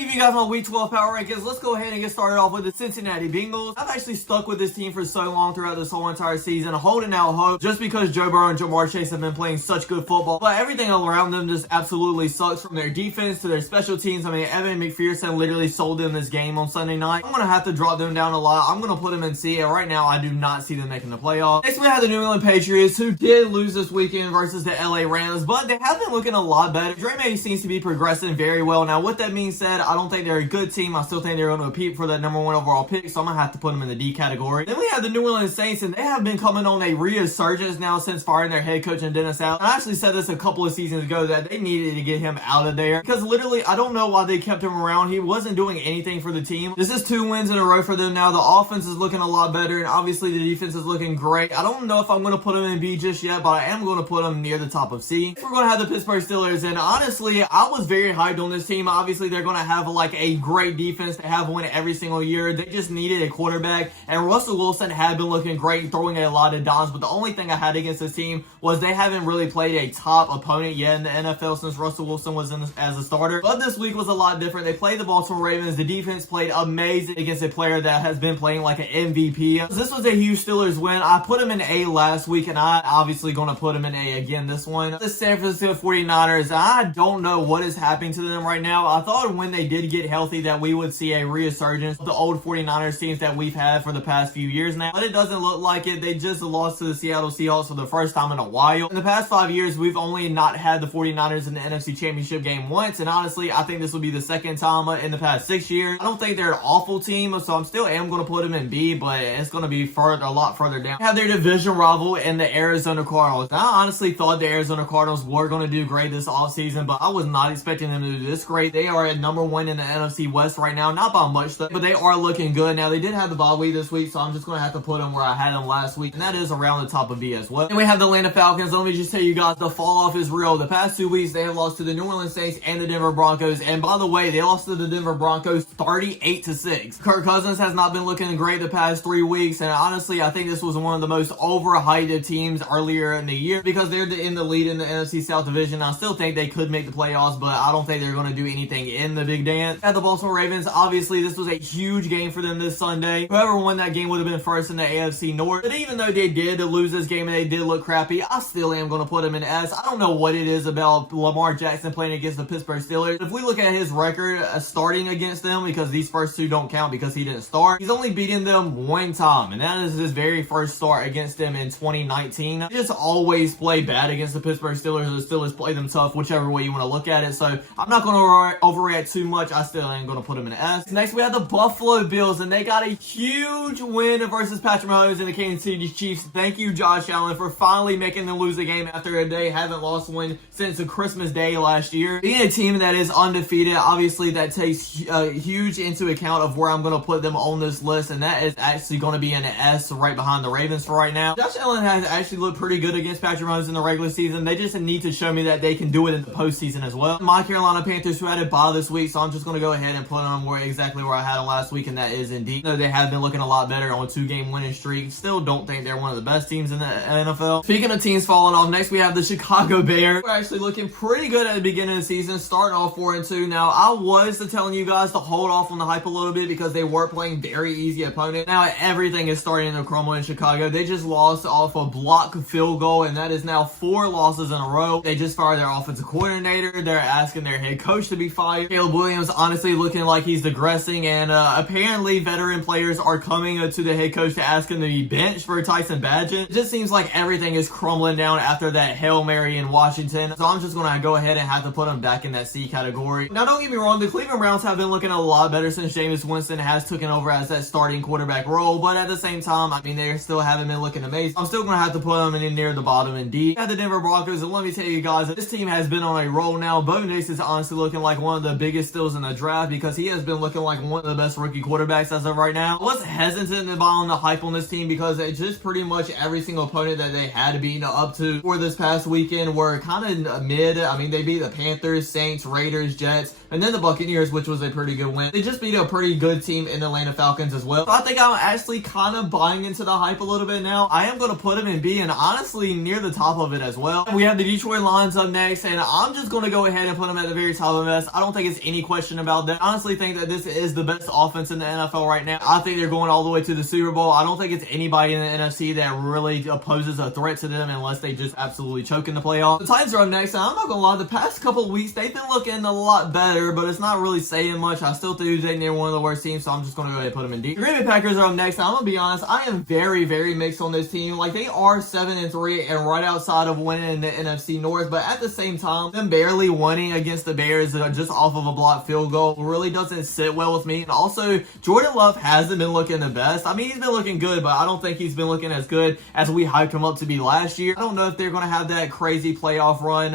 give you guys my Week 12 power rankings. Let's go ahead and get started off with the Cincinnati Bengals. I've actually stuck with this team for so long throughout this whole entire season, holding out hope just because Joe Burrow and Jamar Chase have been playing such good football. But everything around them just absolutely sucks, from their defense to their special teams. I mean, Evan McPherson literally sold them this game on Sunday night. I'm going to have to drop them down a lot. I'm going to put them in C, and right now I do not see them making the playoffs. Next, we have the New England Patriots, who did lose this weekend versus the LA Rams, but they have been looking a lot better. Dre May seems to be progressing very well. Now, with that being said, I don't think they're a good team. I still think they're going to compete for that #1 overall pick, so I'm going to have to put them in the D category. Then we have the New Orleans Saints, and they have been coming on a resurgence now since firing their head coach and Dennis Allen. I actually said this a couple of seasons ago that they needed to get him out of there, because literally, I don't know why they kept him around. He wasn't doing anything for the team. This is 2 wins in a row for them now. The offense is looking a lot better, and obviously the defense is looking great. I don't know if I'm going to put them in B just yet, but I am going to put them near the top of C. We're going to have the Pittsburgh Steelers, and honestly, I was very hyped on this team. Obviously, they're going to have like a great defense. They have one every single year. They just needed a quarterback, and Russell Wilson had been looking great, throwing a lot of dimes, but the only thing I had against this team was they haven't really played a top opponent yet in the NFL since Russell Wilson was in as a starter. But this week was a lot different. They played the Baltimore Ravens. The defense played amazing against a player that has been playing like an MVP. This was a huge Steelers win. I put him in A last week, and I obviously going to put him in A again this one. The San Francisco 49ers, I don't know what is happening to them right now. I thought when they did get healthy that we would see a resurgence of the old 49ers teams that we've had for the past few years now, but it doesn't look like it. They just lost to the Seattle Seahawks for the first time in a while. In the past 5 years, we've only not had the 49ers in the NFC Championship game once, and honestly, I think this will be the second time in the past 6 years. I don't think they're an awful team, so I'm still going to put them in B, but it's going to be a lot further down. They have their division rival in the Arizona Cardinals. Now, I honestly thought the Arizona Cardinals were going to do great this offseason, but I was not expecting them to do this great. They are at #1 in the NFC West right now, not by much though, but they are looking good. Now, they did have the bye week this week, so I'm just going to have to put them where I had them last week, and that is around the top of B as well. And we have the Atlanta Falcons. Let me just tell you guys, the fall off is real. The past 2 weeks, they have lost to the New Orleans Saints and the Denver Broncos, and by the way, they lost to the Denver Broncos 38-6. Kirk Cousins has not been looking great the past 3 weeks, and honestly, I think this was one of the most overhyped teams earlier in the year because they're in the lead in the NFC South division. I still think they could make the playoffs, but I don't think they're going to do anything in the big dance. At the Baltimore Ravens, obviously, this was a huge game for them this Sunday. Whoever won that game would have been first in the AFC North, but even though they did lose this game and they did look crappy, I still am going to put them in S. I don't know what it is about Lamar Jackson playing against the Pittsburgh Steelers. If we look at his record starting against them, because these first 2 don't count because he didn't start, he's only beaten them 1 time, and that is his very first start against them in 2019. They just always play bad against the Pittsburgh Steelers. The Steelers play them tough, whichever way you want to look at it, so I'm not going to overreact too much. I still am going to put them in S. Next, we have the Buffalo Bills, and they got a huge win versus Patrick Mahomes and the Kansas City Chiefs. Thank you, Josh Allen, for finally making them lose a game after they haven't lost one since a Christmas Day last year. Being a team that is undefeated, obviously that takes huge into account of where I'm going to put them on this list, and that is actually going to be an S right behind the Ravens for right now. Josh Allen has actually looked pretty good against Patrick Mahomes in the regular season. They just need to show me that they can do it in the postseason as well. My Carolina Panthers, who had a bye this week, so I'm just going to go ahead and put them exactly where I had them last week, and that is in D. Though they have been looking a lot better on a 2-game winning streak, still don't think they're one of the best teams in the NFL. Speaking of teams falling off, next we have the Chicago Bears. We're actually looking pretty good at the beginning of the season, starting off 4-2. Now, I was telling you guys to hold off on the hype a little bit because they were playing very easy opponents. Now, everything is starting to crumble in Chicago. They just lost off a block field goal, and that is now 4 losses in a row. They just fired their offensive coordinator. They're asking their head coach to be fired. Caleb Williams honestly looking like he's digressing, and apparently veteran players are coming to the head coach to ask him to be benched for Tyson Badgett. It just seems like everything is crumbling down after that Hail Mary in Washington, so I'm just going to go ahead and have to put them back in that C category. Now, don't get me wrong, the Cleveland Browns have been looking a lot better since Jameis Winston has taken over as that starting quarterback role, but at the same time, I mean, they still haven't been looking amazing. I'm still going to have to put them in near the bottom in D. At the Denver Broncos, and let me tell you guys, this team has been on a roll now. Bo Nix is honestly looking like one of the biggest steals in the draft because he has been looking like one of the best rookie quarterbacks as of right now. I was hesitant about the hype on this team because it's just pretty much every single opponent that they had to beat up to for this past weekend were kind of mid. I mean, they beat the Panthers, Saints, Raiders, Jets, and then the Buccaneers, which was a pretty good win. They just beat a pretty good team in the Atlanta Falcons as well. So I think I'm actually kind of buying into the hype a little bit now. I am going to put them in B and honestly near the top of it as well. We have the Detroit Lions up next, and I'm just going to go ahead and put them at the very top of this. I don't think it's any question about that. I honestly think that this is the best offense in the NFL right now. I think they're going all the way to the Super Bowl. I don't think it's anybody in the NFC that really poses a threat to them unless they just absolutely choke in the playoffs. The Titans are up next, and I'm not gonna lie, the past couple of weeks they've been looking a lot better, but it's not really saying much. I still think they're one of the worst teams, so I'm just gonna go ahead and put them in D. The Green Bay Packers are up next. I'm gonna be honest, I am very, very mixed on this team. Like, they are 7-3 and right outside of winning the NFC North, but at the same time, them barely winning against the Bears just off of a blocked field goal really doesn't sit well with me. And also, Jordan Love hasn't been looking the best. I mean, he's been looking good, but I don't think he's been looking as good as we hyped him up to be last year. I don't know if they're going to have that crazy playoff run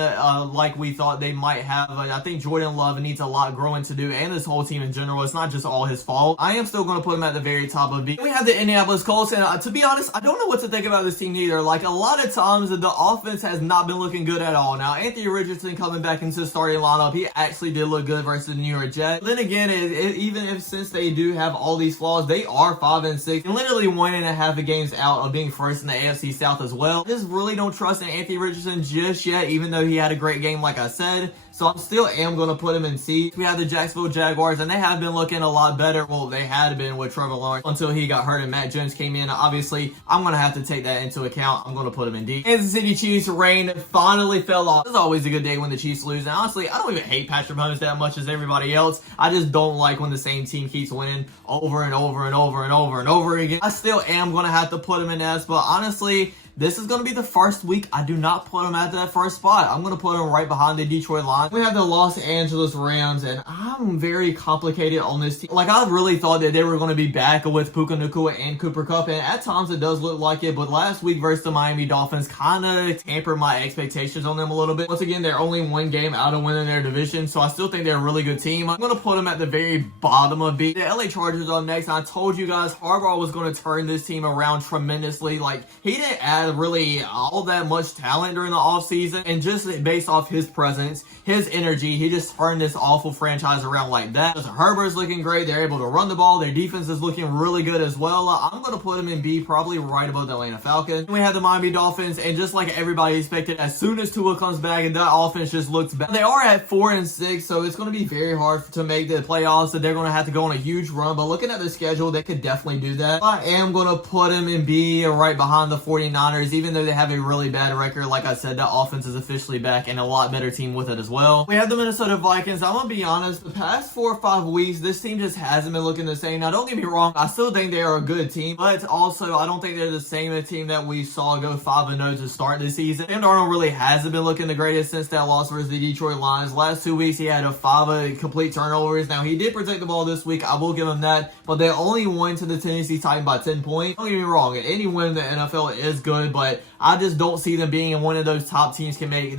like we thought they might have. But I think Jordan Love needs a lot growing to do, and this whole team in general. It's not just all his fault. I am still going to put him at the very top of B. We have the Indianapolis Colts, and to be honest, I don't know what to think about this team either. Like, a lot of times, the offense has not been looking good at all. Now, Anthony Richardson coming back into the starting lineup, he actually did look good versus the New York Jets. Then again, even if since they do have all these flaws, they are 5-6 and literally 1.5 games out of being first in the AFC South as well. I just really don't trust in Anthony Richardson just yet, even though he had a great game like I said. So I still am going to put him in C. We have the Jacksonville Jaguars, and they have been looking a lot better. Well, they had been with Trevor Lawrence until he got hurt and Matt Jones came in. Obviously, I'm going to have to take that into account. I'm going to put him in D. Kansas City Chiefs reign finally fell off. It's always a good day when the Chiefs lose. And honestly, I don't even hate Patrick Mahomes that much as everybody else. I just don't like when the same team keeps winning over and over and over and over and over again. I still am going to have to put him in S, but honestly, this is going to be the first week I do not put them at that first spot. I'm going to put them right behind the Detroit Lions. We have the Los Angeles Rams, and I'm very complicated on this team. Like, I really thought that they were going to be back with Puka Nacua and Cooper Kupp, and at times it does look like it, but last week versus the Miami Dolphins kind of tampered my expectations on them a little bit. Once again, they're only one game out of winning their division, so I still think they're a really good team. I'm going to put them at the very bottom of B. The LA Chargers are next. I told you guys Harbaugh was going to turn this team around tremendously. Like, he didn't add really all that much talent during the offseason, and just based off his presence, his energy, he just turned this awful franchise around like that. Justin Herbert's looking great. They're able to run the ball. Their defense is looking really good as well. I'm going to put them in B, probably right above the Atlanta Falcons. We have the Miami Dolphins, and just like everybody expected, as soon as Tua comes back, and that offense just looks bad. They are at 4-6, so it's going to be very hard to make the playoffs, so they're going to have to go on a huge run, but looking at the schedule, they could definitely do that. I am going to put them in B, right behind the 49ers, even though they have a really bad record. Like I said, that offense is officially back and a lot better team with it as well. We have the Minnesota Vikings. I'm going to be honest, the past 4 or 5 weeks, this team just hasn't been looking the same. Now, don't get me wrong, I still think they are a good team, but also, I don't think they're the same team that we saw go 5-0 to start this season. Sam Darnold really hasn't been looking the greatest since that loss versus the Detroit Lions. Last 2 weeks, he had 5 complete turnovers. Now, he did protect the ball this week. I will give him that, but they only won to the Tennessee Titans by 10 points. Don't get me wrong, any win in the NFL is good, but I just don't see them being one of those top teams can make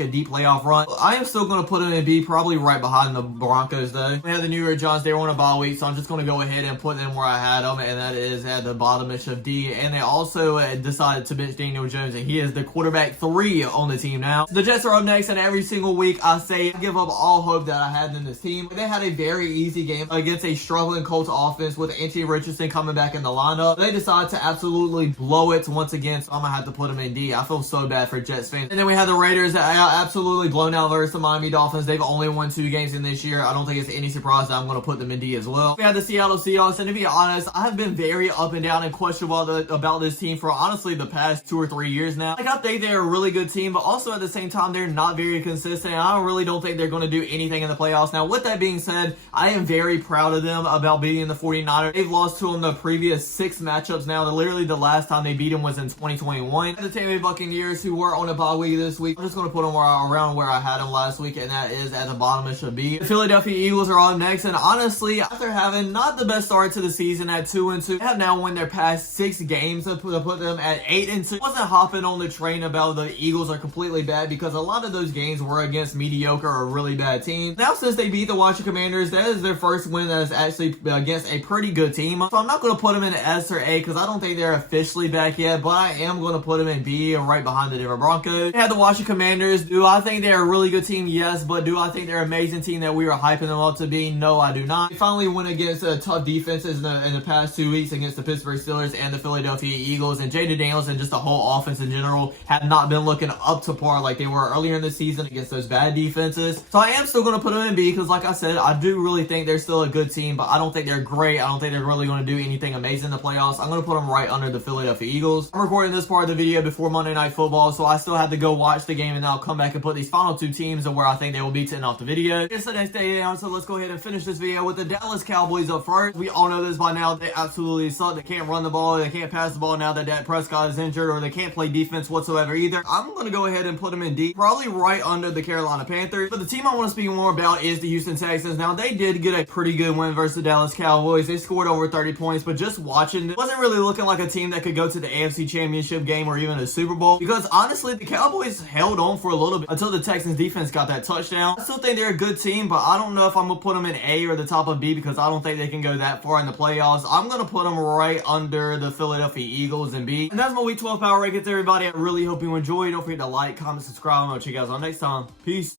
a deep playoff run. I am still going to put them in B, probably right behind the Broncos though. We have the New York Giants. They were on a bye week, so I'm just going to go ahead and put them where I had them, and that is at the bottom-ish of D. And they also decided to bench Daniel Jones, and he is the quarterback 3 on the team now. The Jets are up next, and every single week I say I give up all hope that I had in this team. They had a very easy game against a struggling Colts offense with Anthony Richardson coming back in the lineup. They decided to absolutely blow it once again, so I'm going to have to put them in D. I feel so bad for Jets fans. And then we have the Raiders that absolutely blown out versus the Miami Dolphins. They've only won 2 games in this year. I don't think it's any surprise that I'm going to put them in D as well. We have the Seattle Seahawks, and to be honest, I have been very up and down and questionable about this team for honestly the past 2 or 3 years now. Like, I think they're a really good team, but also at the same time, they're not very consistent. I really don't think they're going to do anything in the playoffs. Now, with that being said, I am very proud of them about beating the 49ers. They've lost to them the previous 6 matchups now. Literally, the last time they beat them was in 2021. The Tampa Bay Buccaneers, who were on a bye week this week, I'm just going to put them around where I had them last week, and that is at the bottom it should be. The Philadelphia Eagles are on next, and honestly, after having not the bbest start to the season at 2-2, they have now won their past 6 games to put them at 8-2. I wasn't hopping on the train about the Eagles are completely bad because a lot of those games were against mediocre or really bad teams. Now, since they beat the Washington Commanders, that is their first win that is actually against a pretty good team. So I'm not going to put them in S or A because I don't think they're officially back yet, but I am am going to put them in B, right behind the Denver Broncos. We have the Washington Commanders. Do I think they're a really good team? Yes, but do I think they're an amazing team that we were hyping them up to be? No, I do not. They finally went against tough defenses in the past 2 weeks against the Pittsburgh Steelers and the Philadelphia Eagles, and Jaden Daniels and just the whole offense in general have not been looking up to par like they were earlier in the season against those bad defenses. So I am still going to put them in B because, like I said, I do really think they're still a good team, but I don't think they're great. I don't think they're really going to do anything amazing in the playoffs. I'm going to put them right under the Philadelphia Eagles. I'm recording this part of the video before Monday Night Football, so I still have to go watch the game, and then I'll come back and put these final two teams and where I think they will be to end off the video. It's the next day down, so let's go ahead and finish this video with the Dallas Cowboys up first. We all know this by now. They absolutely suck. They can't run the ball. They can't pass the ball now that Dak Prescott is injured, or they can't play defense whatsoever either. I'm going to go ahead and put them in D, probably right under the Carolina Panthers. But the team I want to speak more about is the Houston Texans. Now, they did get a pretty good win versus the Dallas Cowboys. They scored over 30 points, but just watching it wasn't really looking like a team that could go to the AFC Championship game or even a Super Bowl, because honestly, the Cowboys held on for a little bit until the Texans defense got that touchdown. I still think they're a good team, but I don't know if I'm going to put them in A or the top of B because I don't think they can go that far in the playoffs. I'm going to put them right under the Philadelphia Eagles in B. And that's my Week 12 power rankings, everybody. I really hope you enjoyed. Don't forget to like, comment, subscribe, and I'll check you guys out next time. Peace.